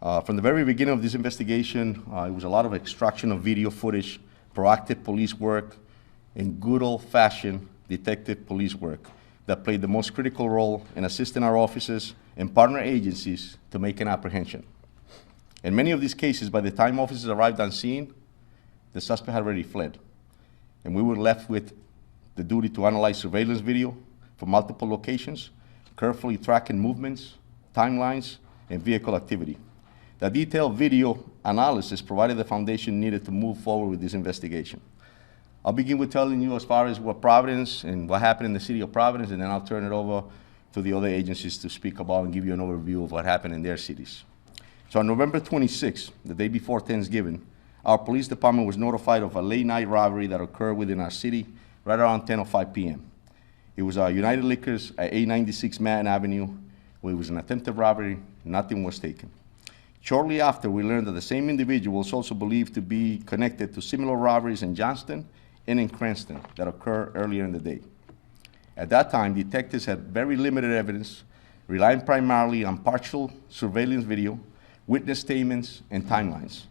From the very beginning of this investigation, it was a lot of extraction of video footage, proactive police work, and good old-fashioned detective police work that played the most critical role in assisting our officers and partner agencies to make an apprehension. In many of these cases, by the time officers arrived on scene, the suspect had already fled, and we were left with the duty to analyze surveillance video from multiple locations, carefully tracking movements, timelines, and vehicle activity. The detailed video analysis provided the foundation needed to move forward with this investigation. I'll begin with telling you as far as what Providence and what happened in the city of Providence, and then I'll turn it over to the other agencies to speak about and give you an overview of what happened in their cities. So on November 26th, the day before Thanksgiving, our police department was notified of a late night robbery that occurred within our city right around 10:05 p.m. It was United Liquors at 896 Manhattan Avenue, where it was an attempted robbery. Nothing was taken. Shortly after, we learned that the same individual was also believed to be connected to similar robberies in Johnston and in Cranston that occurred earlier in the day. At that time, detectives had very limited evidence, relying primarily on partial surveillance video, witness statements, and timelines.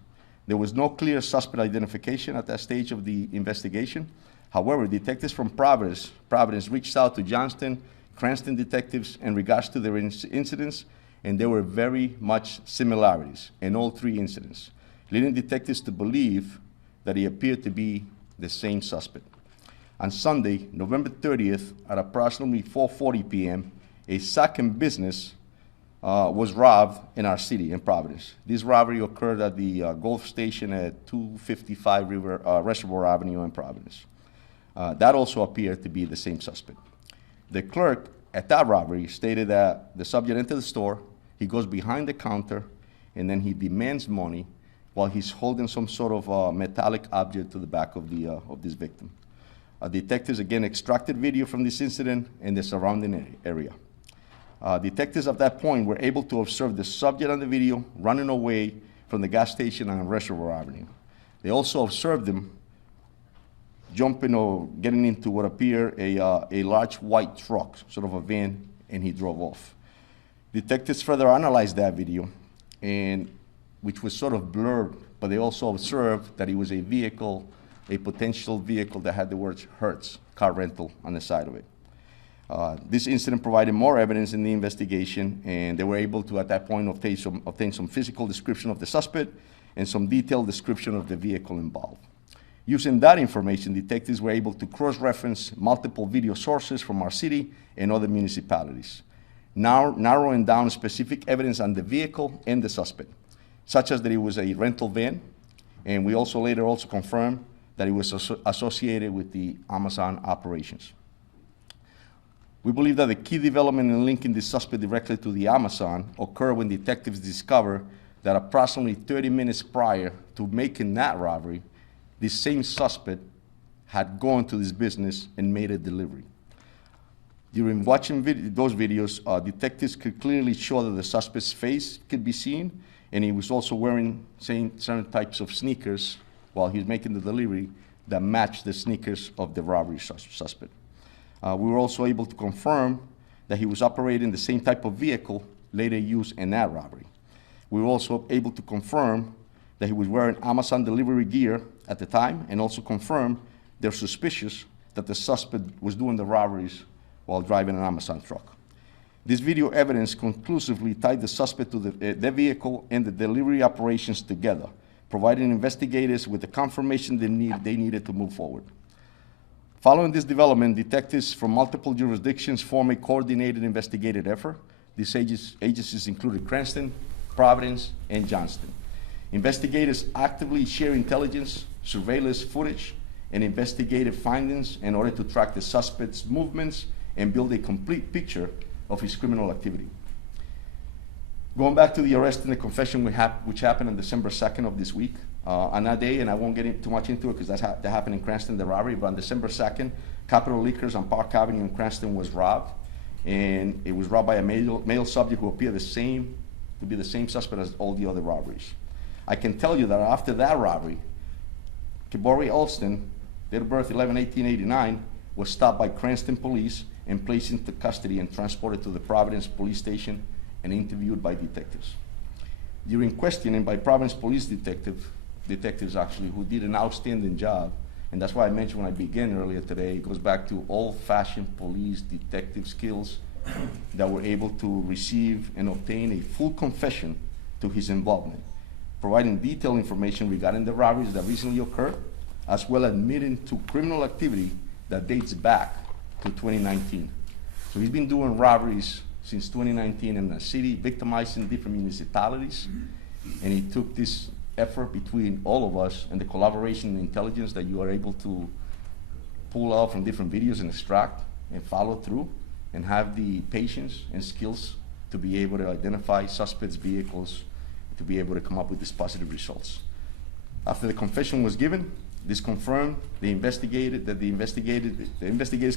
There was no clear suspect identification at that stage of the investigation. However, detectives from Providence reached out to Johnston, Cranston detectives in regards to their incidents, and there were very much similarities in all three incidents, leading detectives to believe that he appeared to be the same suspect. On Sunday, November 30th, at approximately 4:40 p.m., a second business was robbed in our city, in Providence. This robbery occurred at the Gulf Station at 255 Reservoir Avenue in Providence. That also appeared to be the same suspect. The clerk at that robbery stated that the subject entered the store, he goes behind the counter, and then he demands money while he's holding some sort of metallic object to the back of this victim. Detectives again extracted video from this incident and the surrounding area. Detectives at that point were able to observe the subject on the video running away from the gas station on Reservoir Avenue. They also observed him jumping or getting into what appeared a large white truck, sort of a van, and he drove off. Detectives further analyzed that video, and which was sort of blurred, but they also observed that it was a vehicle, a potential vehicle that had the words Hertz, car rental, on the side of it. This incident provided more evidence in the investigation, and they were able to, at that point, obtain some physical description of the suspect and some detailed description of the vehicle involved. Using that information, detectives were able to cross-reference multiple video sources from our city and other municipalities, now narrowing down specific evidence on the vehicle and the suspect, such as that it was a rental van, and we also later confirmed that it was associated with the Amazon operations. We believe that the key development in linking the suspect directly to the Amazon occurred when detectives discovered that approximately 30 minutes prior to making that robbery, this same suspect had gone to this business and made a delivery. During watching those videos, detectives could clearly show that the suspect's face could be seen, and he was also wearing certain types of sneakers while he was making the delivery that matched the sneakers of the robbery suspect. We were also able to confirm that he was operating the same type of vehicle later used in that robbery. We were also able to confirm that he was wearing Amazon delivery gear at the time, and also confirm they're suspicious that the suspect was doing the robberies while driving an Amazon truck. This video evidence conclusively tied the suspect to the vehicle and the delivery operations together, providing investigators with the confirmation they needed to move forward. Following this development, detectives from multiple jurisdictions formed a coordinated investigative effort. These agencies included Cranston, Providence, and Johnston. Investigators actively share intelligence, surveillance footage, and investigative findings in order to track the suspect's movements and build a complete picture of his criminal activity. Going back to the arrest and the confession which happened on December 2nd of this week, on that day, and I won't get too much into it because that happened in Cranston, the robbery, but on December 2nd, Capitol Liquors on Park Avenue in Cranston was robbed, and it was robbed by a male subject who appeared to be the same suspect as all the other robberies. I can tell you that after that robbery, Kibori Alston, date of birth 11/18/89, was stopped by Cranston police and placed into custody and transported to the Providence police station and interviewed by detectives. During questioning by Providence police detectives actually, who did an outstanding job, and that's why I mentioned when I began earlier today, it goes back to old-fashioned police detective skills that were able to receive and obtain a full confession to his involvement, providing detailed information regarding the robberies that recently occurred, as well as admitting to criminal activity that dates back to 2019. So he's been doing robberies since 2019 in the city, victimizing different municipalities, and he took this effort between all of us and the collaboration and intelligence that you are able to pull out from different videos and extract and follow through and have the patience and skills to be able to identify suspects' vehicles, to be able to come up with these positive results. After the confession was given, this confirmed the investigators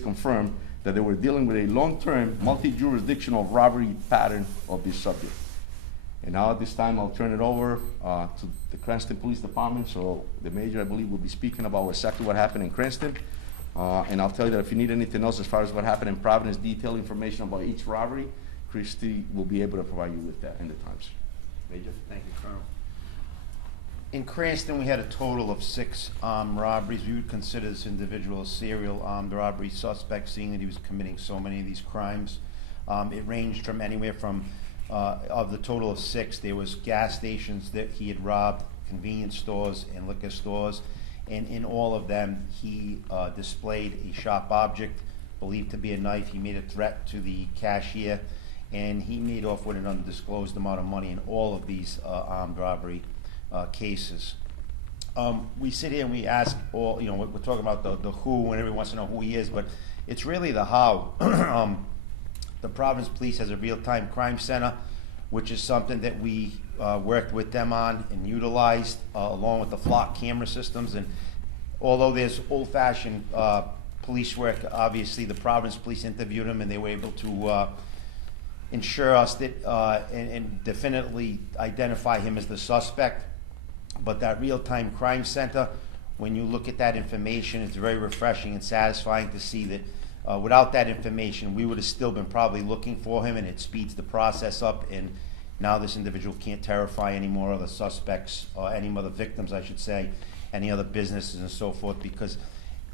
confirmed that they were dealing with a long-term multi-jurisdictional robbery pattern of this subject. And now at this time, I'll turn it over to the Cranston Police Department. So the Major, I believe, will be speaking about exactly what happened in Cranston. And I'll tell you that if you need anything else as far as what happened in Providence, detailed information about each robbery, Christy will be able to provide you with that in the times. Major? Thank you, Colonel. In Cranston, we had a total of 6 armed robberies. We would consider this individual a serial armed robbery suspect, seeing that he was committing so many of these crimes. It ranged from anywhere from, of the total of 6, there was gas stations that he had robbed, convenience stores and liquor stores, and in all of them, he displayed a sharp object, believed to be a knife. He made a threat to the cashier, and he made off with an undisclosed amount of money in all of these armed robbery cases. We sit here and we ask all, you know, we're talking about the who, and everyone wants to know who he is, but it's really the how. The Providence Police has a real-time crime center, which is something that we worked with them on and utilized along with the flock camera systems. And although there's old-fashioned police work, obviously the Providence Police interviewed him and they were able to ensure us that and definitely identify him as the suspect. But that real-time crime center, when you look at that information, it's very refreshing and satisfying to see that without that information, we would have still been probably looking for him, and it speeds the process up. And now this individual can't terrify any more other suspects, or any other victims, I should say, any other businesses and so forth, because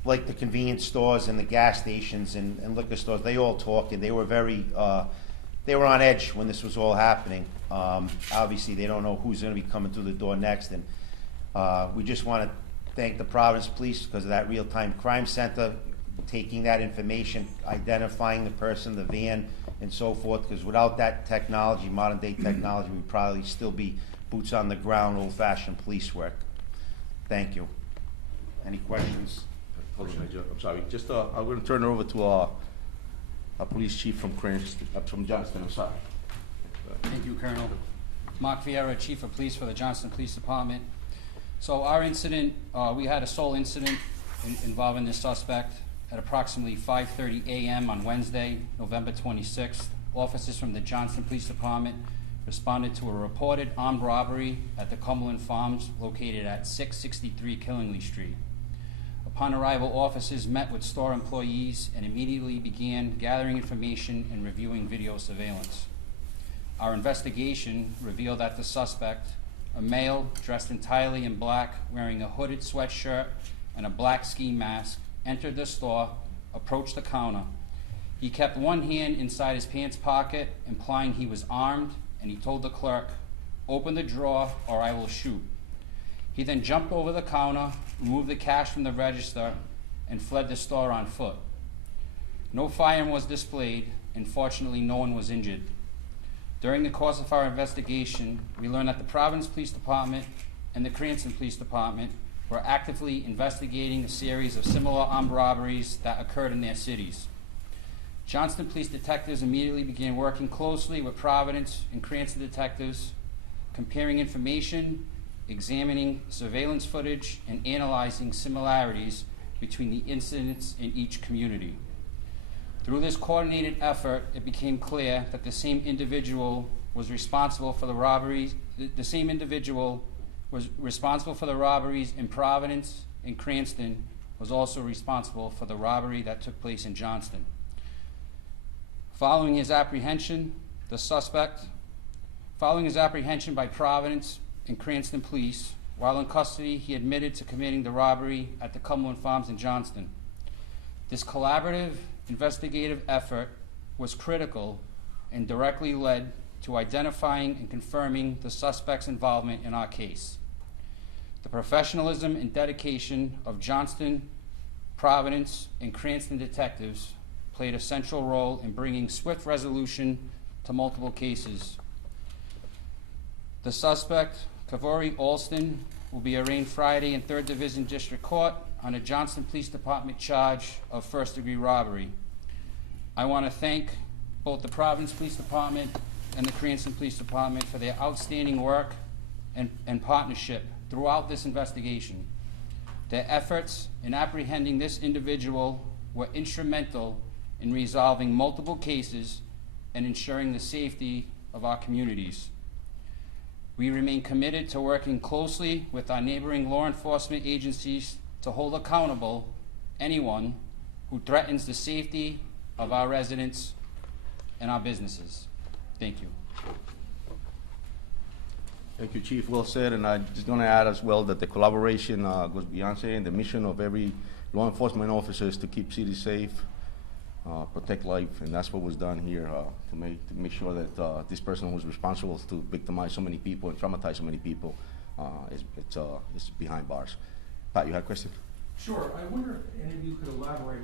like the convenience stores and the gas stations and liquor stores, they all talk, and they were very, they were on edge when this was all happening. Obviously, they don't know who's going to be coming through the door next, and we just want to thank the Providence Police because of that real-time crime center, taking that information, identifying the person, the van, and so forth, because without that technology, modern-day technology, we'd probably still be boots on the ground, old-fashioned police work. Thank you. Any questions? I'm sorry. Just I'm going to turn it over to our police chief from Cranston, from Johnston. I'm sorry. Thank you, Colonel. Mark Vieira, Chief of Police for the Johnston Police Department. So our incident, we had a sole incident involving this suspect at approximately 5:30 a.m. on Wednesday, November 26th. Officers from the Johnston Police Department responded to a reported armed robbery at the Cumberland Farms located at 663 Killingly Street. Upon arrival, officers met with store employees and immediately began gathering information and reviewing video surveillance. Our investigation revealed that the suspect, a male dressed entirely in black, wearing a hooded sweatshirt and a black ski mask, entered the store, approached the counter. He kept one hand inside his pants pocket, implying he was armed, and he told the clerk, "Open the drawer or I will shoot." He then jumped over the counter, removed the cash from the register, and fled the store on foot. No firearm was displayed, and fortunately no one was injured. During the course of our investigation, we learned that the Providence Police Department and the Cranston Police Department were actively investigating a series of similar armed robberies that occurred in their cities. Johnston Police detectives immediately began working closely with Providence and Cranston detectives, comparing information, examining surveillance footage, and analyzing similarities between the incidents in each community. Through this coordinated effort, it became clear that the same individual was responsible for the robberies. The same individual was responsible for the robberies in Providence and Cranston was also responsible for the robbery that took place in Johnston. Following his apprehension, the suspect Following his apprehension by Providence and Cranston police, while in custody, he admitted to committing the robbery at the Cumberland Farms in Johnston. This collaborative investigative effort was critical and directly led to identifying and confirming the suspect's involvement in our case. The professionalism and dedication of Johnston, Providence, and Cranston detectives played a central role in bringing swift resolution to multiple cases. The suspect, Kavori Alston, will be arraigned Friday in 3rd Division District Court on a Johnston Police Department charge of first-degree robbery. I want to thank both the Providence Police Department and the Cranston Police Department for their outstanding work and partnership throughout this investigation. Their efforts in apprehending this individual were instrumental in resolving multiple cases and ensuring the safety of our communities. We remain committed to working closely with our neighboring law enforcement agencies to hold accountable anyone who threatens the safety of our residents and our businesses. Thank you. Thank you, Chief. Well said, and I'm just going to add as well that the collaboration goes beyond saying the mission of every law enforcement officer is to keep cities safe, protect life, and that's what was done here to make sure that this person who's responsible to victimize so many people and traumatize so many people is behind bars. Pat, you had a question? Sure. I wonder if any of you could elaborate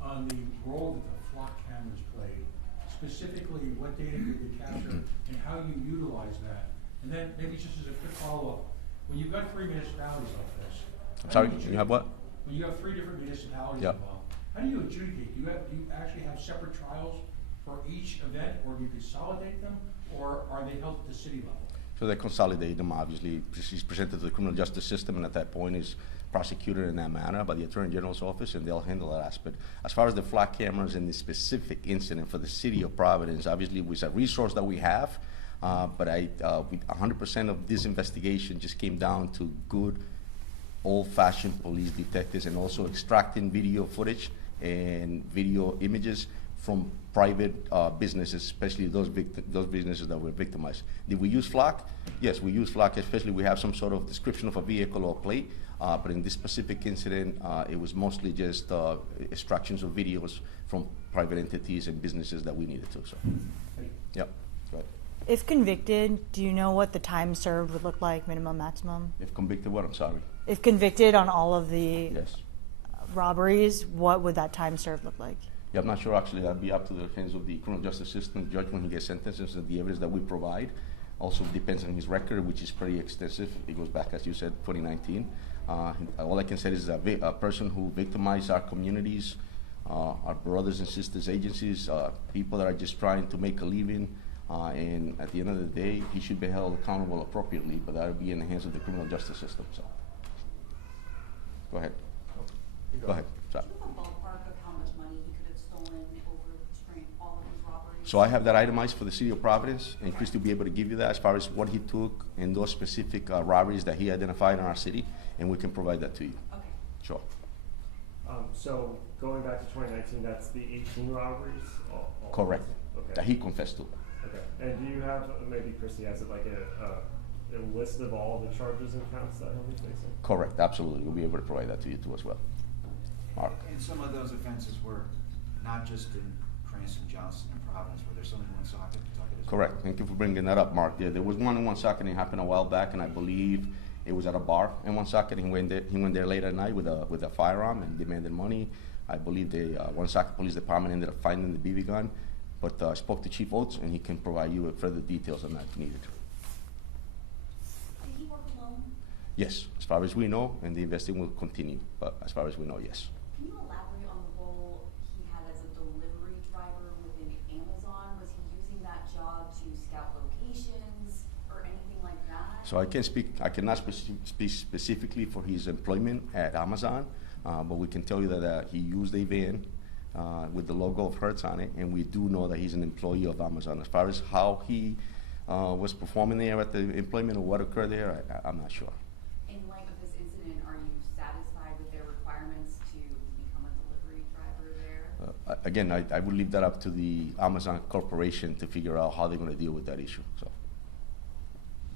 on the role that the flock cameras played, specifically what data did they capture and how you utilize that. And then maybe just as a quick follow-up, when you've got 3 municipalities like this. I'm sorry, you have what? When you have 3 different municipalities Yep. involved, how do you adjudicate? Do you actually have separate trials for each event, or do you consolidate them, or are they held at the city level? So they consolidate them, obviously. He's presented to the criminal justice system, and at that point is prosecuted in that manner by the Attorney General's office, and they'll handle that aspect. As far as the flock cameras and the specific incident for the city of Providence, obviously it was a resource that we have, but 100% of this investigation just came down to good old-fashioned police detectives and also extracting video footage and video images from private businesses, especially those businesses that were victimized. Did we use flock? Yes, we use flock, especially we have some sort of description of a vehicle or plate, but in this specific incident, it was mostly just extractions of videos from private entities and businesses that we needed to. So, yep, go ahead. If convicted, do you know what the time served would look like, minimum, maximum? If convicted, what? I'm sorry. If convicted on all of the Yes. robberies, what would that time served look like? Yeah, I'm not sure actually. That'd be up to the hands of the criminal justice system judge when he gets sentenced, and the evidence that we provide. Also depends on his record, which is pretty extensive. It goes back, as you said, 2019. All I can say is a person who victimized our communities, our brothers and sisters agencies, people that are just trying to make a living, and at the end of the day, he should be held accountable appropriately, but that would be in the hands of the criminal justice system. So, go ahead. Go ahead. Sorry. Do you have a ballpark of how much money he could have stolen over all of his robberies? So I have that itemized for the city of Providence, and Christy will be able to give you that as far as what he took in those specific robberies that he identified in our city, and we can provide that to you. Okay. Sure. So going back to 2019, that's the 18 robberies? All Correct. Okay. That he confessed to. Okay. And do you have, maybe Christy has it, like a list of all the charges and counts that he'll be facing? Correct, absolutely. We'll be able to provide that to you too as well. Mark. And some of those offenses were not just in Cranston, Johnston, and Providence, were there some in Woonsocket, Pawtucket as well? Correct. Thank you for bringing that up, Mark. Yeah, there was one in Woonsocket. It happened a while back, and I believe it was at a bar in Woonsocket. He went there late at night with a firearm and demanded money. I believe the Woonsocket Police Department ended up finding the BB gun, but I spoke to Chief Oates, and he can provide you with further details on that if needed. Did he work alone? Yes, as far as we know, and the investigation will continue, but as far as we know, yes. Can you elaborate on the role he had as a delivery driver within Amazon? Was he using that job to scout locations or anything like that? So I cannot speak specifically for his employment at Amazon, but we can tell you that he used a van with the logo of Hertz on it, and we do know that he's an employee of Amazon. As far as how he was performing there at the employment or what occurred there, I'm not sure. In light of this incident, are you satisfied with their requirements to become a delivery driver there? Again, I would leave that up to the Amazon Corporation to figure out how they're going to deal with that issue. So,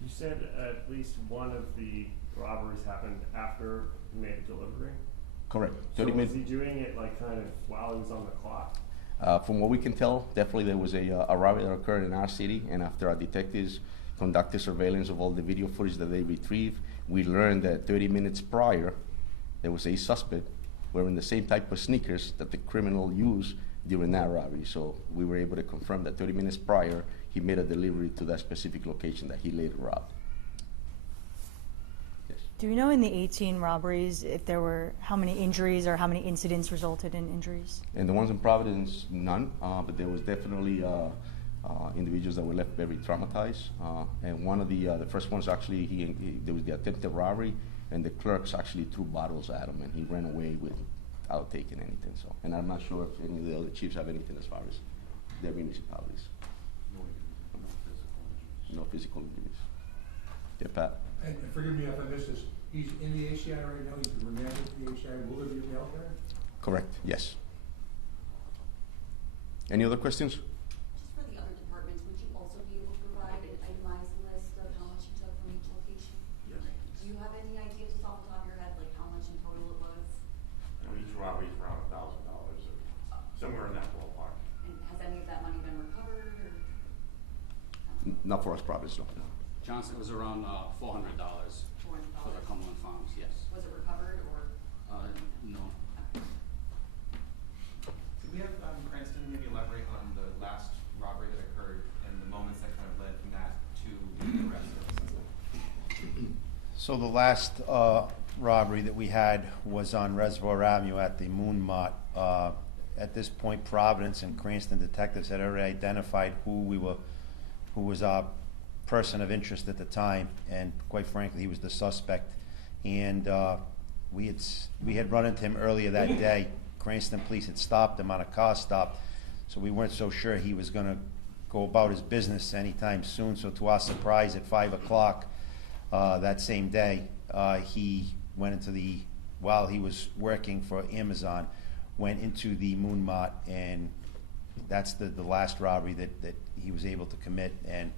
You said at least one of the robberies happened after he made a delivery? Correct. So 30 was minutes. he doing it like kind of while he was on the clock? From what we can tell, definitely there was a robbery that occurred in our city, and after our detectives conducted surveillance of all the video footage that they retrieved, we learned that 30 minutes prior, there was a suspect wearing the same type of sneakers that the criminal used during that robbery. So we were able to confirm that 30 minutes prior, he made a delivery to that specific location that he later robbed. Yes. Do we know in the 18 robberies if there were, how many injuries or how many incidents resulted in injuries? And the ones in Providence, none, but there was definitely individuals that were left very traumatized. And one of the first ones actually, there was the attempted robbery, and the clerks actually threw bottles at him, and he ran away without taking anything. So, and I'm not sure if any of the other chiefs have anything as far as their municipalities. No physical injuries. Yeah, Pat. And forgive me if I missed this, he's in the ACI right now, he's been remanded to the ACI, will there be a bail hearing? Correct. Yes. Any other questions? Just for the other departments, would you also be able to provide an itemized list of how much you took from each location? Yes. Do you have any idea just off the top of your head, like how much in total it was? Each robbery is around $1,000, somewhere in that ballpark. And has any of that money been recovered or? Not for us, Providence, no. Johnson, it was around $400 for the Cumberland Farms, yes. Was it recovered or? No. Could we have Cranston maybe elaborate on the last robbery that occurred and the moments that kind of led from that to the arrest of the suspect? So the last robbery that we had was on Reservoir Avenue at the Moon Mart. At this point, Providence and Cranston detectives had already identified who was our person of interest at the time, and quite frankly, he was the suspect. And we had run into him earlier that day. Cranston police had stopped him on a car stop, so we weren't so sure he was going to go about his business anytime soon. So to our surprise, at 5 o'clock that same day, he went into while he was working for Amazon, went into the Moon Mart, and that's the last robbery that he was able to commit. And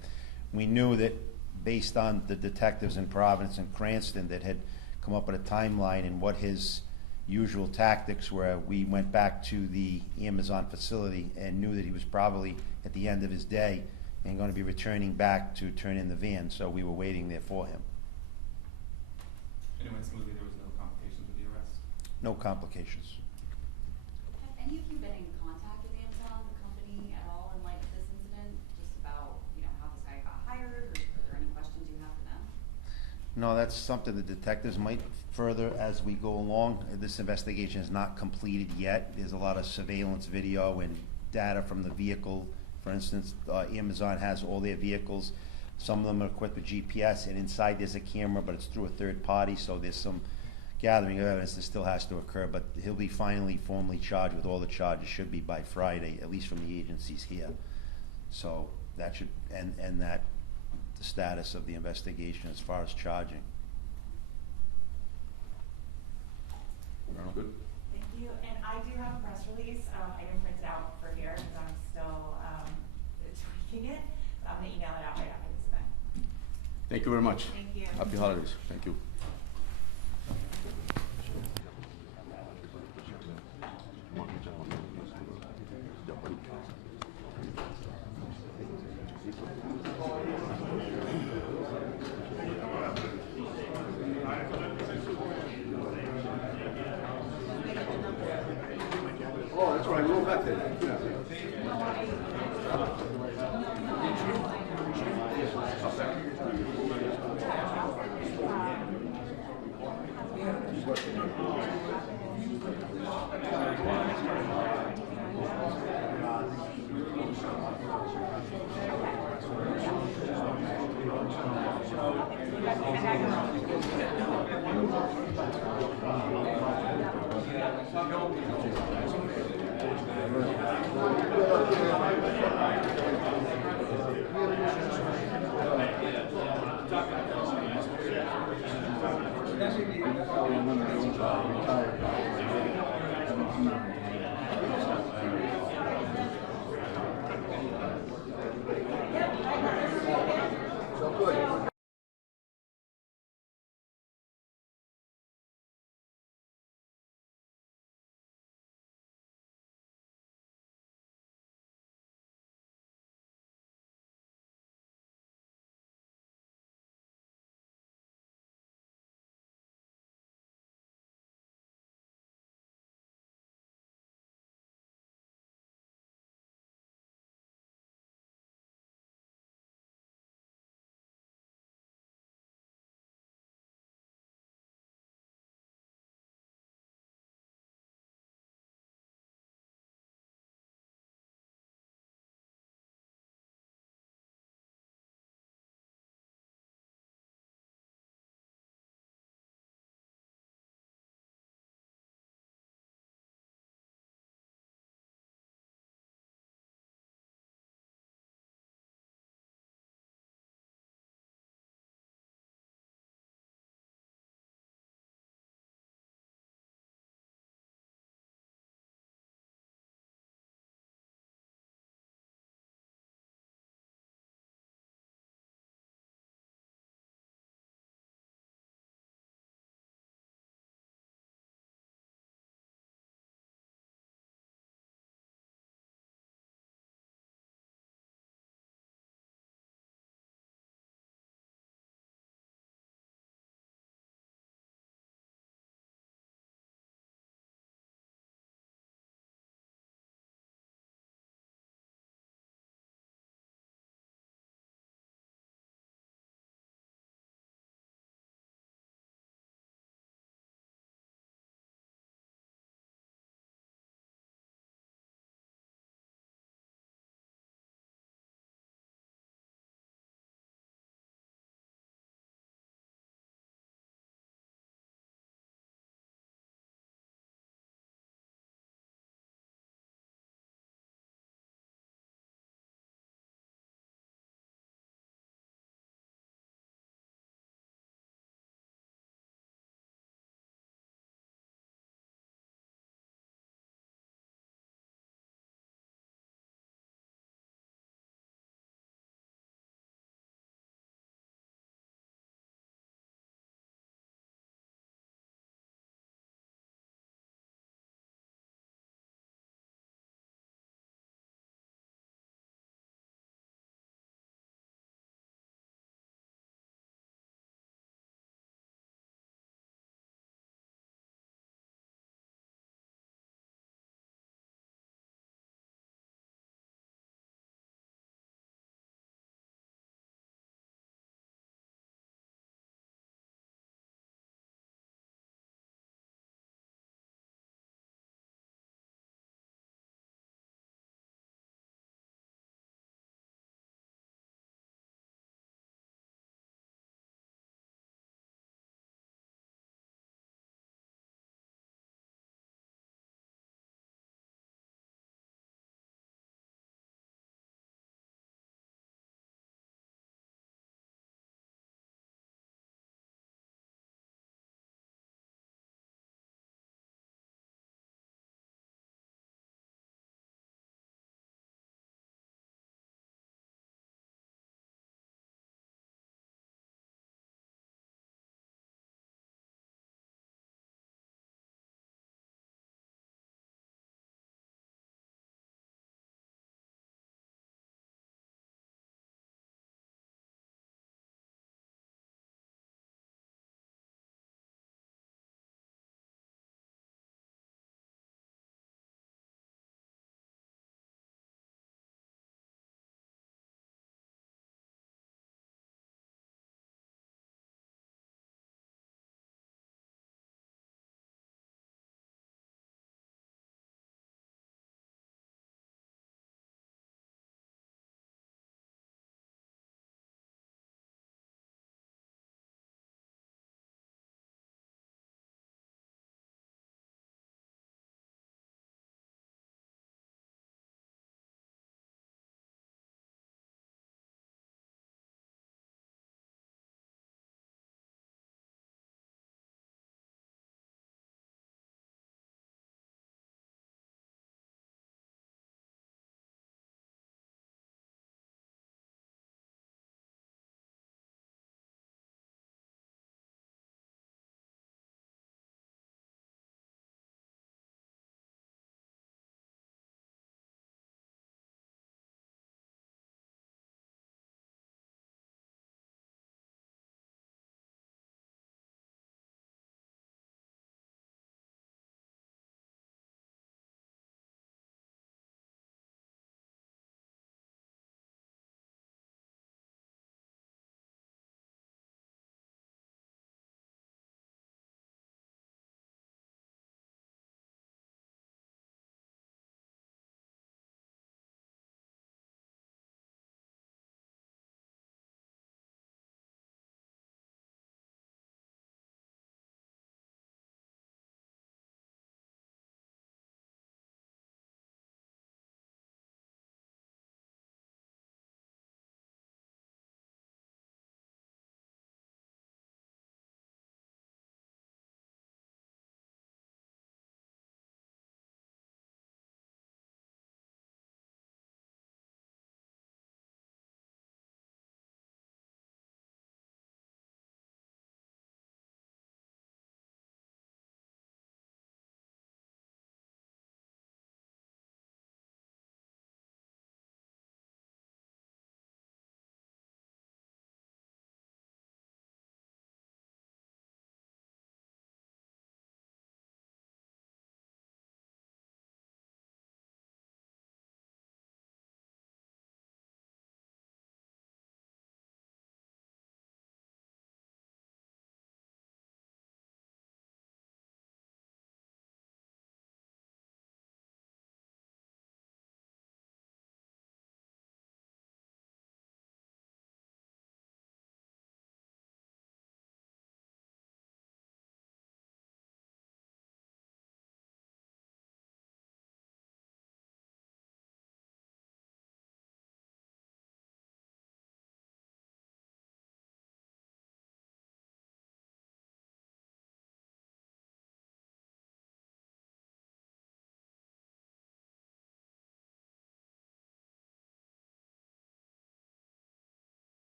we knew that based on the detectives in Providence and Cranston that had come up with a timeline and what his usual tactics were, we went back to the Amazon facility and knew that he was probably at the end of his day and going to be returning back to turn in the van, so we were waiting there for him. And it went smoothly, there was no complications with the arrest? No complications. Have any of you been in contact with Amazon, the company, at all in light of this incident? Just about, how this guy got hired, or are there any questions you have for them? No, that's something the detectives might further as we go along. This investigation is not completed yet. There's a lot of surveillance video and data from the vehicle. For instance, Amazon has all their vehicles. Some of them are equipped with GPS, and inside there's a camera, but it's through a third party, so there's some gathering of evidence that still has to occur. But he'll be finally formally charged with all the charges, should be by Friday, at least from the agencies here. So that should end that the status of the investigation as far as charging. Good. Thank you. And I do have a press release. I didn't print it out for here because I'm still tweaking it. I'm going to email it out right after this event. Thank you very much. Thank you. Happy holidays. Thank you. Oh, that's right. We'll go back there. Retired.